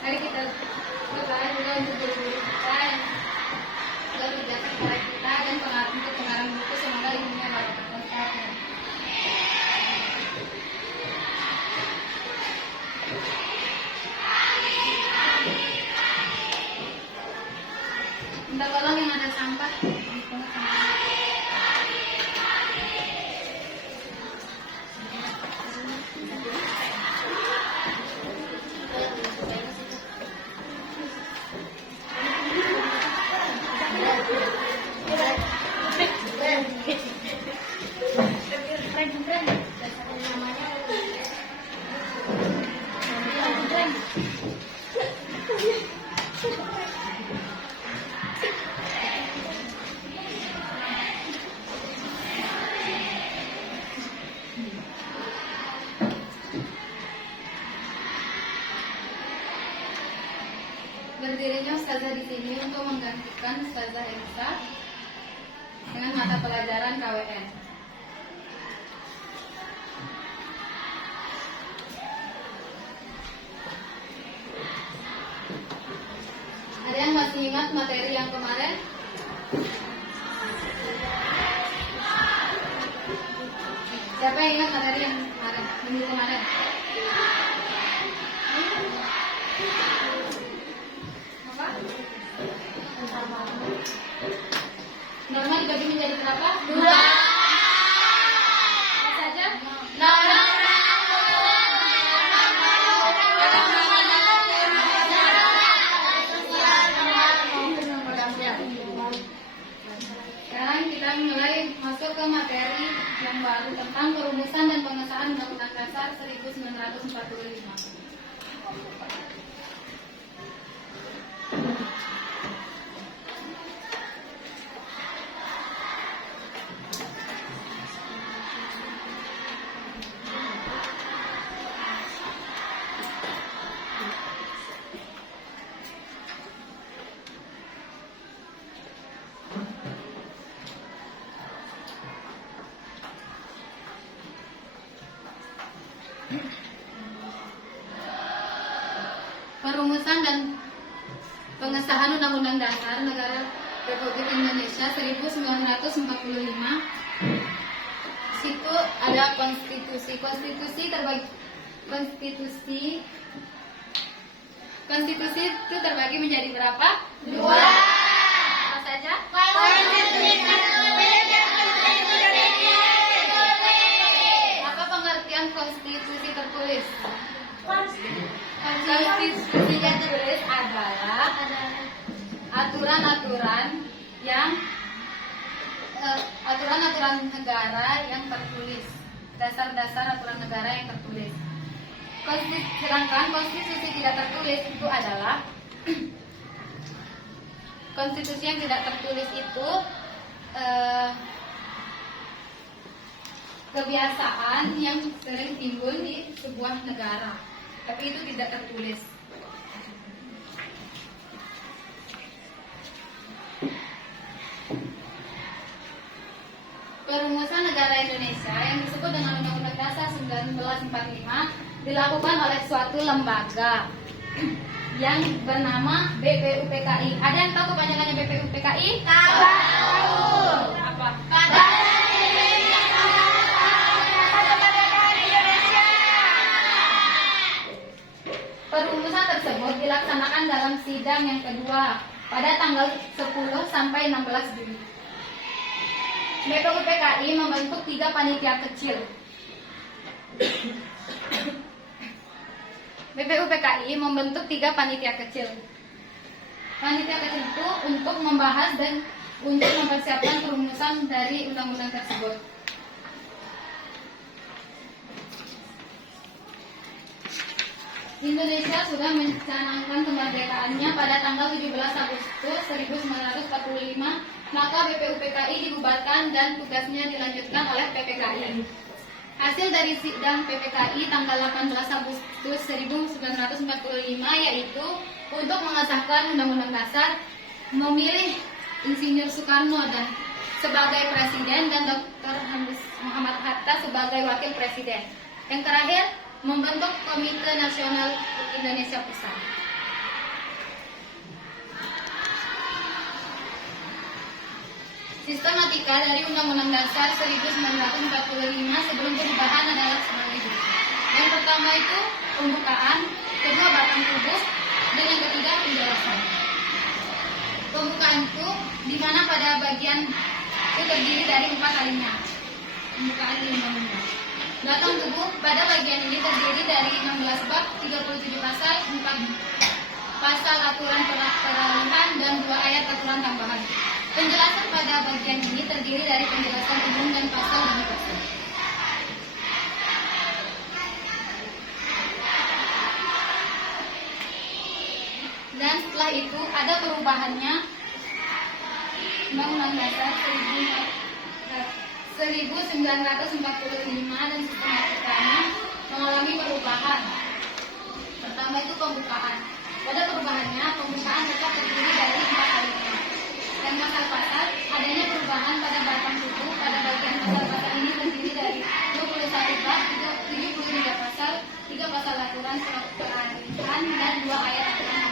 Mari kita berdoa juga untuk guru-guru kita yang sudah berjasa kepada kita dan untuk pengarang buku, semoga ilmunya barokah berkah. Minta tolong yang ada sampah. Berdirinya Ustazah di sini untuk menggantikan Ustazah Elsa dengan mata pelajaran KWN. Ada yang masih ingat materi yang kemarin? Siapa yang ingat materi yang kemarin? Minggu kemarin? Apa? Norma dibagi menjadi berapa? 2. Apa saja? Sekarang kita mulai masuk ke materi yang baru tentang perumusan dan pengesahan Undang-Undang Dasar 1945. Perumusan dan pengesahan Undang-Undang Dasar Negara Republik Indonesia 1945. Situ ada konstitusi. Konstitusi itu terbagi menjadi berapa? 2. Apa saja? Apa pengertian konstitusi tertulis? Konstitusi yang tertulis adalah aturan-aturan negara yang tertulis, dasar-dasar aturan negara yang tertulis. Sedangkan konstitusi tidak tertulis itu adalah konstitusi yang tidak tertulis itu kebiasaan yang sering timbul di sebuah negara, tapi itu tidak tertulis. Perumusan negara Indonesia yang disebut dengan Undang-Undang Dasar 1945 dilakukan oleh suatu lembaga yang bernama BPUPKI. Ada yang tahu kepanjangannya BPUPKI? Tahu. Apa? Perumusan tersebut dilaksanakan dalam sidang yang kedua pada tanggal 10 sampai 16 Juli. BPUPKI membentuk 3 panitia kecil. BPUPKI membentuk 3 panitia kecil. Panitia kecil itu untuk membahas dan untuk mempersiapkan perumusan dari undang-undang tersebut. Indonesia sudah mencanangkan kemerdekaannya pada tanggal 17 Agustus 1945. Maka BPUPKI dibubarkan dan tugasnya dilanjutkan oleh PPKI. Hasil dari sidang PPKI tanggal 18 Agustus 1945 yaitu untuk mengesahkan Undang-Undang Dasar, memilih Insinyur Soekarno dan sebagai presiden dan Dr. Muhammad Hatta sebagai wakil presiden. Yang terakhir, membentuk Komite Nasional Indonesia Pusat. Sistematika dari Undang-Undang Dasar 1945 sebelum perubahan adalah sebagai berikut. Yang pertama itu pembukaan, kedua batang tubuh, dan yang ketiga penjelasan. Pembukaan itu di mana pada bagian itu terdiri dari 4 alinea. Pembukaan di undang-undang. Batang tubuh pada bagian ini terdiri dari 16 bab, 37 pasal, 4 pasal aturan peralihan dan 2 ayat aturan tambahan. Penjelasan pada bagian ini terdiri dari penjelasan umum dan pasal demi pasal. Dan setelah itu ada perubahannya Undang-Undang Dasar 1945 dan sistematikanya mengalami perubahan. Pertama itu pembukaan. Pada perubahannya, pembukaan tetap terdiri dari 4 alinea. Dan pasal-pasal, adanya perubahan pada batang tubuh. Pada bagian pasal-pasal ini terdiri dari 21 bab, 73 pasal, 3 pasal aturan peralihan dan 2 ayat aturan.